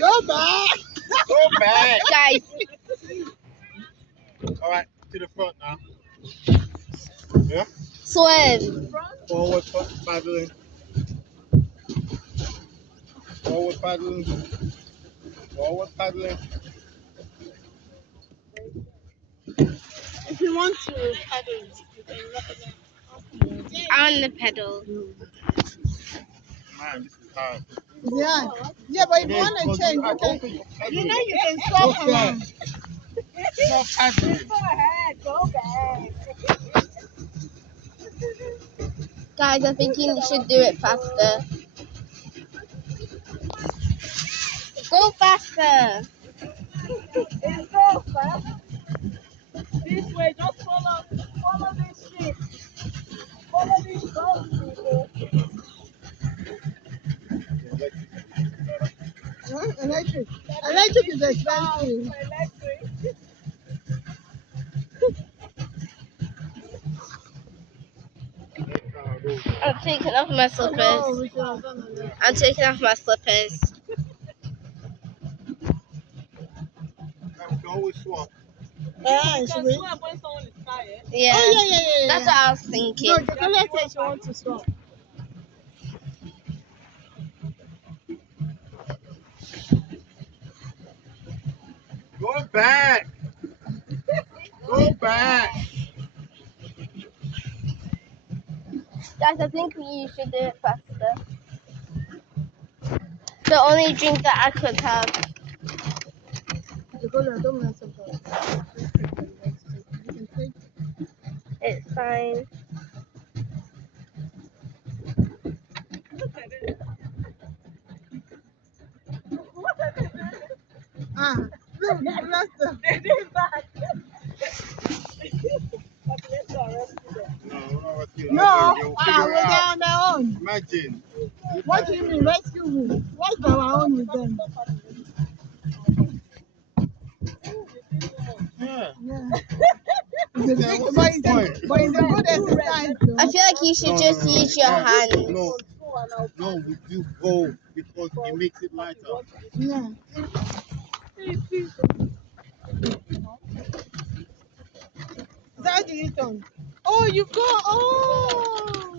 Go back. Go back. Guys, All right, to the front now. Yeah. swim. Forward paddling. Forward paddling. Forward paddling. If you want to paddle, you can let it. On the pedal. Man, this is hard. Yeah. Yeah, but if you want to change, you know you can swap around. Stop paddling. Go ahead, go back. Guys, I think you should do it faster. Go faster. It's so fast. This way, just follow this shit. Follow this boat, people. Huh? Electric. Electric is expensive. Electric. I'm taking off my Oh, slippers. we should have done it. I'm taking off my slippers. We can always swap. Yeah, You should can we? swap when someone is tired. Yeah. Oh, yeah. That's what I was thinking. No, the color says she wants to swap. Go back. Go back. Guys, I think you should do it faster. The only drink that I could have. The color, don't mess up. You can take. It's fine. Ah, look, that's the. They did that. No, No, we're on their own. Imagine. What do you mean, rescue me? What's our own with them? Yeah. Yeah. But it's a good exercise, though. I feel like you should just use your hand. No, we do go because it makes it lighter. Yeah. How do you turn? Oh, you go. Oh.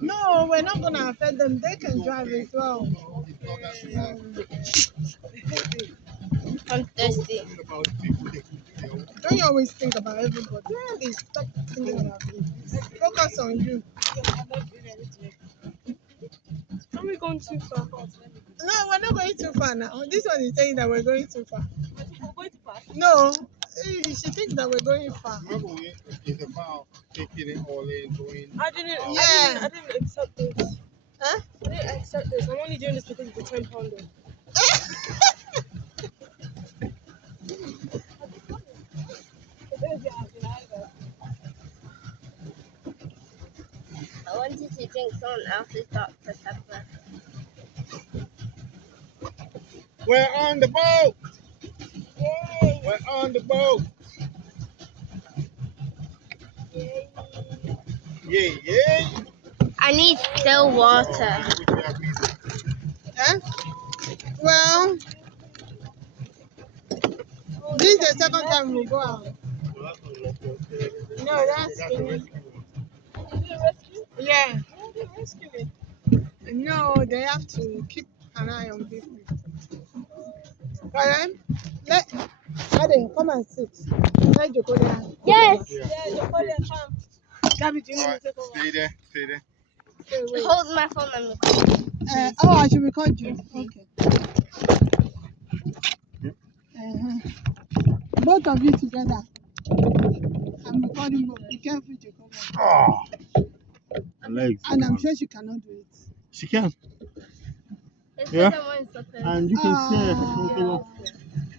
No, we're not going to affect them. They can drive as well. I'm thirsty. Don't you always think about everybody? Really, stop thinking about me. Focus on you. Are we going too far? No, we're not going too far now. This one is saying that we're going too far. We're going too fast. No, she thinks that we're going far. Remember, it's about taking it all in, going. I didn't accept this. Huh? I didn't accept this. I'm only doing this because it's a 10-pounder. I wanted to drink someone else's Dr. Pepper. We're on the boat. Yay! We're on the boat. Yay! Yay, yay. I need still water. Huh? Well, this is the second time we go out. No, that's the yeah. No, they have to keep an eye on people. Alright? Let Adam, come and sit. Let Joko there. Yes! Yeah, the father come. Gabby, do you All want right, to take over? stay there, stay there. Okay, wait. Hold my phone and record. I should record you. Okay. Both of you together. I'm recording both. Be careful, Joko. Oh. Legs. And I'm sure she cannot do it. She can. It's Yeah. the one slippers. And you can share. Oh.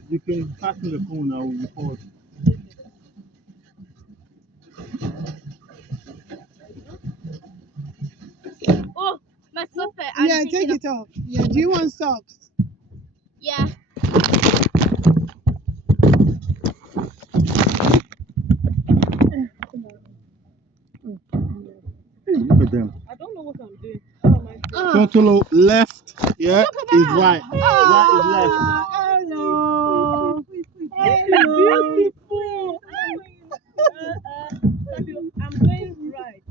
You can fasten the phone now and record. Oh, my slipper. I'm Yeah, taking take it off. Yeah, do you want socks? Yeah. Hey, look at them. I don't know what I'm doing. How am I doing? Totolo left, yeah, is right. Right is left. Hello. Beautiful. I'm going right.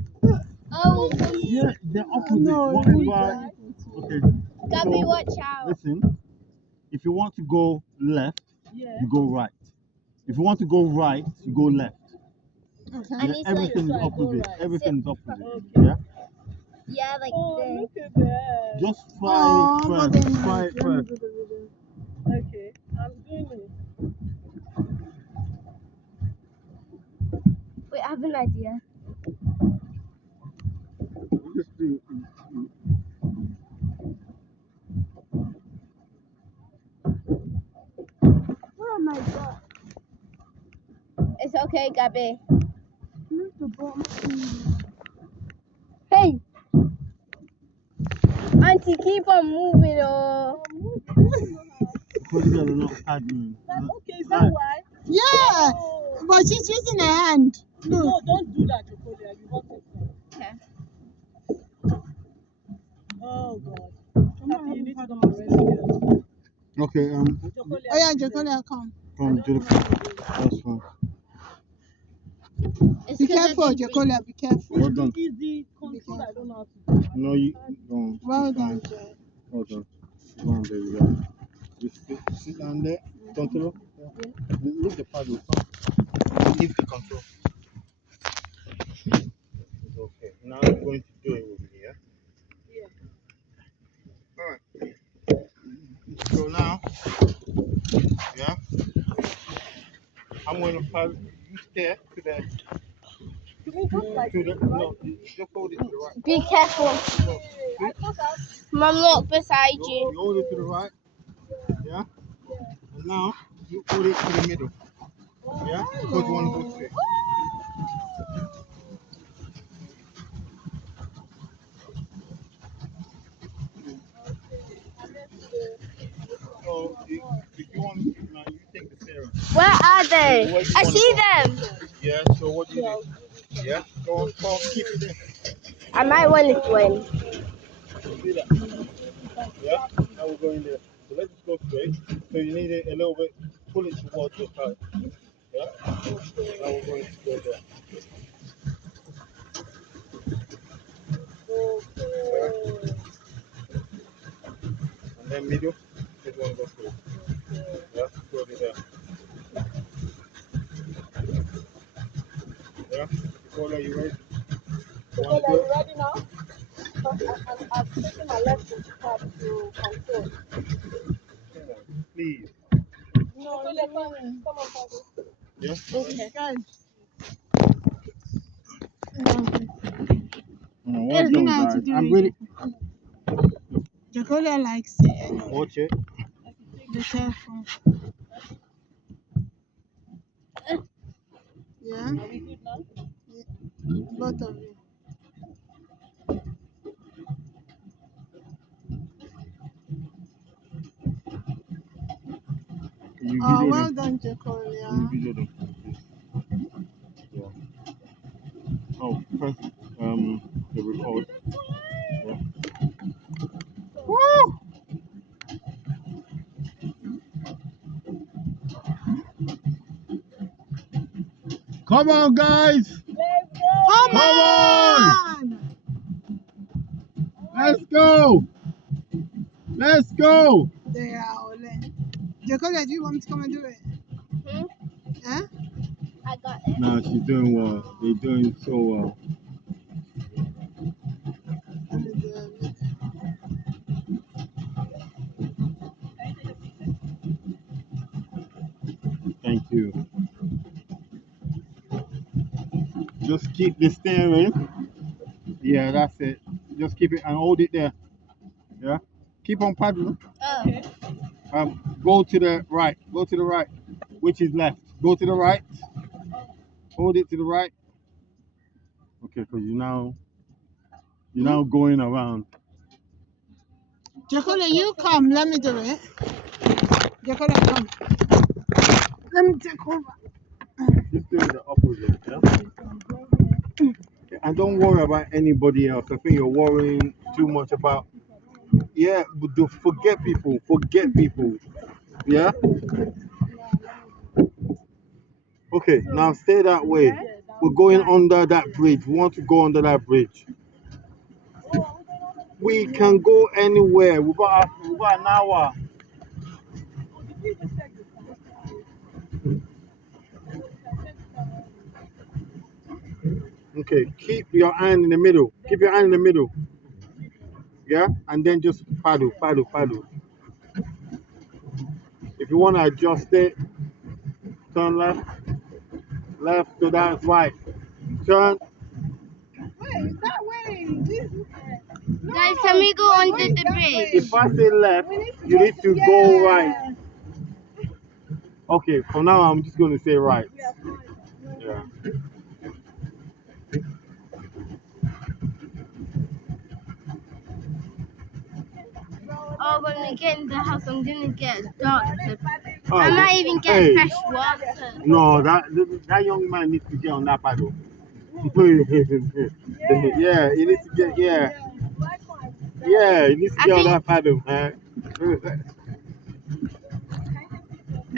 Oh, Yeah, they're opposite. No, Whatever. Okay. Gabby, So, watch out. listen, if you want to go left, Yeah. you go right. If you want to go right, you go left. Okay. I need to like, Everything is so I go opposite. right. Everything is opposite. Okay. Yeah. yeah, like Oh, this. look at that. Just Oh, try it but first. then Try it let me first. do the video. Okay, I'm doing it. Wait, I have an idea. Just do. Oh my god. It's okay, Gabby. Move the bomb. Hey! Auntie, keep on moving, oh. Because you gotta not paddling. Okay, is that why? Yeah, Oh. but she's using her hand. Look. No, don't do that, Chocolate. You want it. Okay. Oh, God. Happy, you need to come and rescue. Okay. Chocolate. Oh yeah, Jacolia, come. Come to the. That's fine. It's Be 'cause I careful, didn't read. Jacolia, be careful. Well done. Is the control I don't know how to do. No, you don't. Well done, Jay. Well done. Go on, baby girl. Just sit down there. Control. Yeah. Leave the paddle. Leave the control. It's okay. Now I'm going to do it with you, yeah? Yeah. Alright. So now, yeah, I'm going to paddle. You stare to the, You mean just like no, you just hold it to the right. Be careful. No, I thought that. Mom, look beside you you. hold it to the right, yeah? And now, you hold it to the middle, yeah? Because you want to go straight. So, if you want to, now you take the steering. Where are they? Where you I wanna see go. them. Yeah, so what do you do? Yeah, go on, keep it there. I might want to swim. See that? Yeah, now we're going there. So let's just go straight. So you need it a little bit, pull it towards your side. Yeah, now we're going to go there. And then middle, just want to go through. Yeah, go over there. Yeah, Nicola, you ready? Chocolate, Want to are do you it? ready now? I'm taking my left to start to control. Come on, please. No, Chocolate, come on, Pablo. Yeah? Okay, guys. Oh, well You done, know how to guys. do I'm it. really. Jacolia likes it anyway. Watch it. Be careful. Yeah? Are we good now? Both of you. You Oh, video well them. done, You Jacolia. video them. Yeah. Oh, first, the record. Yeah. Woo! Come on, guys! Let's go! Come Come on! on! Let's go! Let's go! They are all in. Jacolia, do you want me to come and do it? Hmm? Huh? I got it. No, she's doing well. They're doing so well. Let me do it. Thank you. Just keep the steering. Yeah, that's it. Just keep it and hold it there. Yeah. Keep on paddling. Oh. Go to the right. Go to the right. Which is left. Go to the right. Hold it to the right. Okay, because you're now going around. Jacolia, you come. Let me do it. Jacolia, come. Let me take over. Just doing the opposite, yeah? And don't worry about anybody else. I think you're worrying too much about Yeah, but forget people. Forget people. Yeah. Okay. Now stay that way. We're going under that bridge. We want to go under that bridge. We can go anywhere. We got an hour. Okay. Keep your hand in the middle. Keep your hand in the middle. Yeah, and then just paddle, paddle, paddle. If you want to adjust it, turn left, left to that right. Turn. Wait, that way. No, Guys, can we go we're under going the that bridge? way. If I say left, We need to you need to go yeah. right. Okay, from now I'm just going to say right. Yeah. Oh, when we get in the house, I'm gonna get a doctor. Oh, I might even get hey, fresh water. no, that young man needs to get on that paddle. Yeah, he needs to get yeah, he needs to I get on think that paddle, man.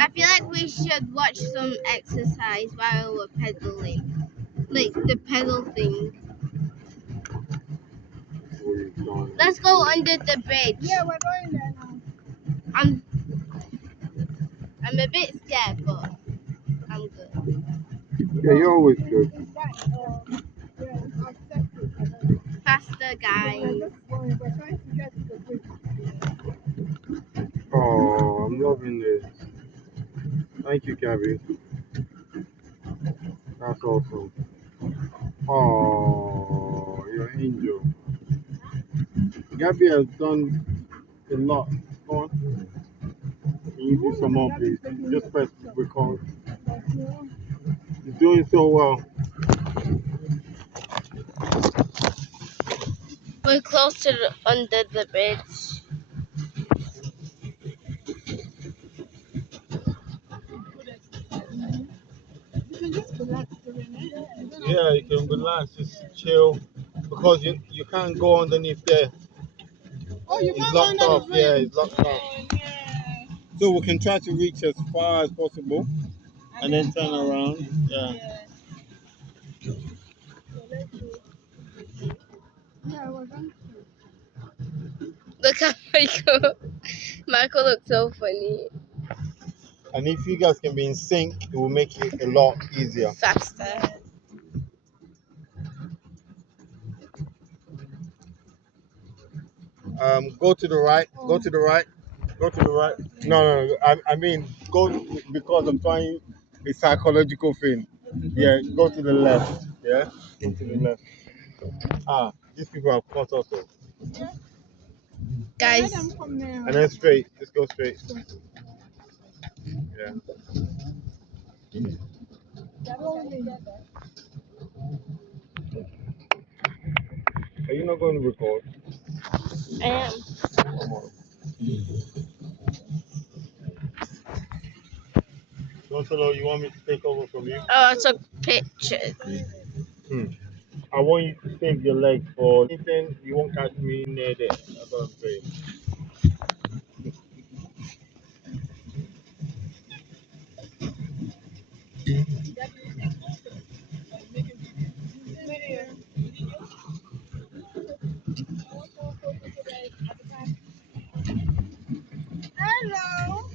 I feel like we should watch some exercise while we're pedaling, like the pedal thing. Let's go under the bridge. Yeah, we're going there now. I'm a bit scared, but I'm good. Yeah, you're always good. Is that, yeah, accepted. Faster, guys. We're trying to get to the bridge. Oh, I'm loving this. Thank you, Gabby. That's awesome. Oh, you're an angel. Gabby has done a lot. Go on. Can you do some more, please? Just press record. You're doing so well. We're close to under the bridge. You can just relax for a minute. Yeah, you can relax, just chill. Because you can't go underneath there. Oh, you It's can't go locked under off. the Yeah, bridge. it's locked off. Oh, yeah. So we can try to reach as far as possible and then turn around. Yeah. Yeah, we're going to. Look at Michael. Michael looks so funny. And if you guys can be in sync, it will make it a lot easier. Faster. Go to the right. Go to the right. Go to the right. No. I mean, go because I'm trying a psychological thing. Yeah, go to the left. Yeah, go to the left. Ah, these people have caught us off. Guys, Let them come now. And then straight. Just go straight. Yeah. Are you not going to record? I am. Gonzalo, you want me to take over from you? Oh, I took pictures. I want you to save your legs for anything. You won't catch me near there. That's what I'm saying. Hello.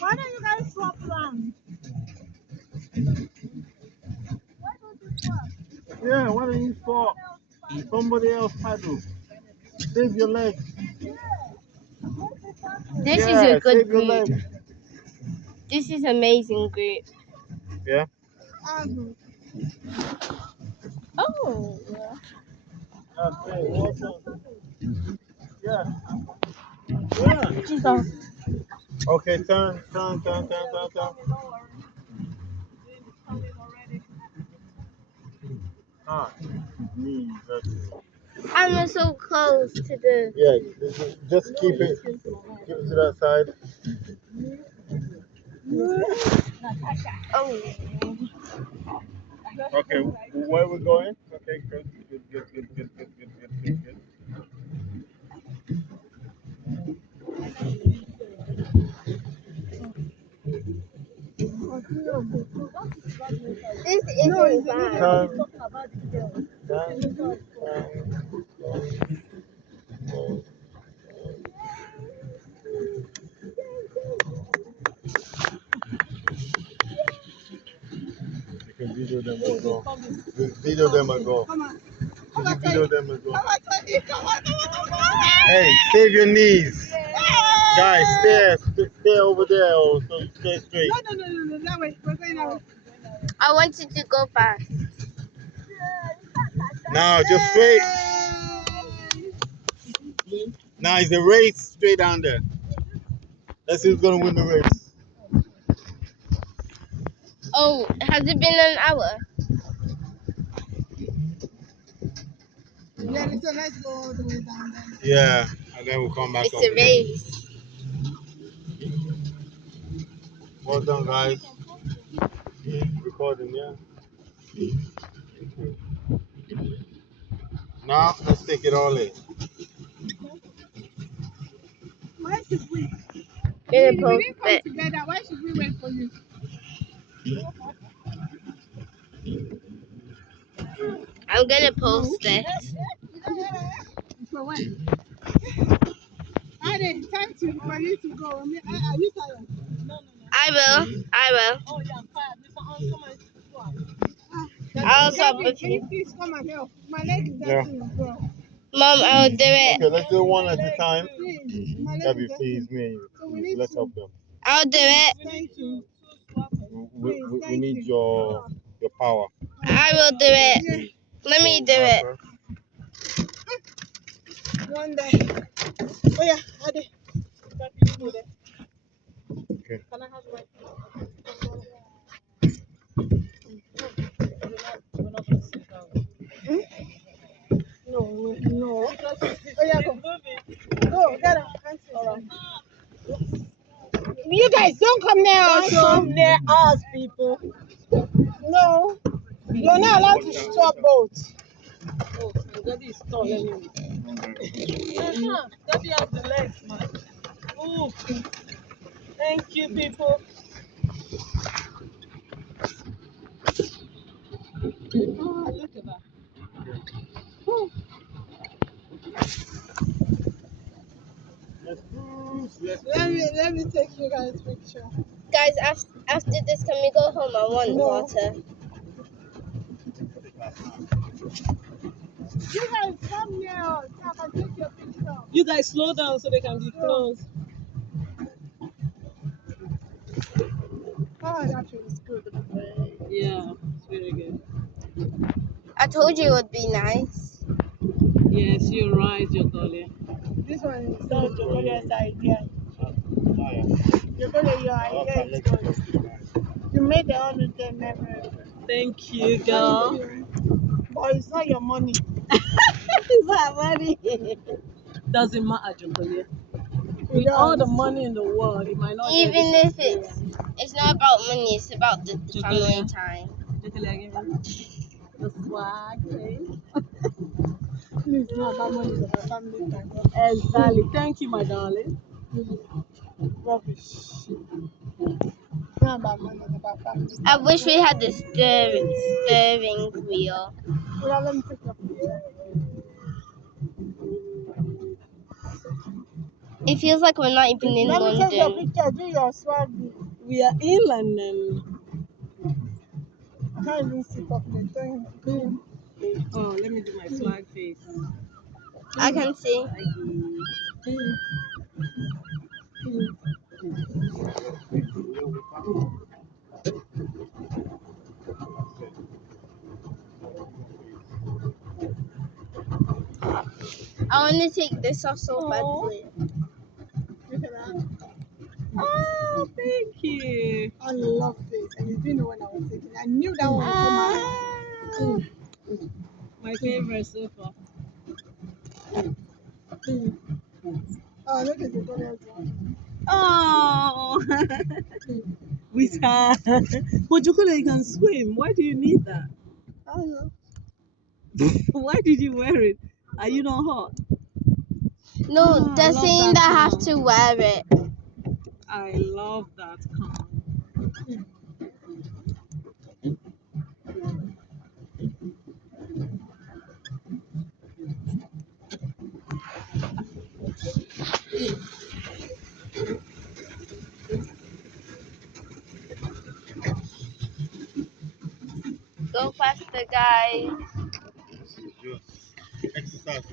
Why don't you guys swap around? Yeah, why don't you stop? Somebody else paddle. Save your legs. This is Yeah, a good save your group. legs. This is amazing group. Yeah. Oh. Okay, awesome. Yeah. Yeah. Jesus. Okay, turn. Ah, me, I'm so close to the. yeah, just keep it to that side. Oh. Okay, where we going? Okay, good. No, This no, isn't it's a bad. Turn, talking about the girls. you can video them as well. Video them as well. come on. Did you video them as well? Come on, Tony. Come on, come on. Hey, save your knees. Guys, stay over there or so you stay straight. No. That way. We're going that way. I wanted to go fast. Now, just straight. Now, it's a race straight down there. Let's see who's going to win the race. Oh, has it been an hour? Yeah, so let's go all the way down there. Yeah, and then we'll come back It's up. a race. Well done, guys. Recording, yeah. Now, let's take it all in. Why should we? Gonna We post didn't come it. together. Why should we wait for you? I'm gonna post it. For what? Ade, time for you to go. Are you tired? I will. Oh, yeah, I'm tired. Mr. Come and I'll stop Baby, with can you you. please come and help? My leg is Yeah. hurting as well. Mom, I'll do it. Okay, let's do one at a time. Please, my leg Gabby, is please, hurting. me and you. So we Please, need let's to- help them. I'll do it. Thank you. We need your power. I will do it. Let me do it. One day. Oh yeah, Ade. Okay. Can I have my... No. Oh yeah, go. Go, get up. You guys don't come near us. Come near us, people. No. You're not allowed to stop boats. Oh, Daddy is tall anyway. Daddy has the legs, man. Oh, thank you, people. Oh, look at that. Let me take you guys picture. Guys, after this, can we go home? I want No. water. You guys come near us. I can take your picture. You guys slow down so they can be close. Oh, that feels good. Yeah, it's very good. I told you it would be nice. Yes, you're right, Jokole. This one is so Jokolia's idea. Jokoli, your idea is good. You made the 100 memory. Thank you, girl. But it's not your money. It's not money. Doesn't matter, Jokole. With all the money in the world, it might not Even get if it's not about money, it's about the family time. Jokole, I give you the swag thing. It's not about money, it's about family time. Exactly. Thank you, my darling. Rubbish. It's not about money, it's about family time. I wish we had the steering wheel. Well, let me take your picture. It feels like we're not even in Let me take your London. picture. Do your swag. We are in London. I can't even see properly. Oh, let me do my swag face. I can see. I want to take this off so badly. Look at that. Oh, thank you. I love this. And you didn't know when I was taking it. I knew that one would come out. My favorite so far. Oh, look at the color. Oh, with her. But Jokole, you can swim. Why do you need that? I don't know. Why did you wear it? Are you not hot? No, I they're love saying that that I have song. to wear it. I love that car. Go faster, guys. Just exercise.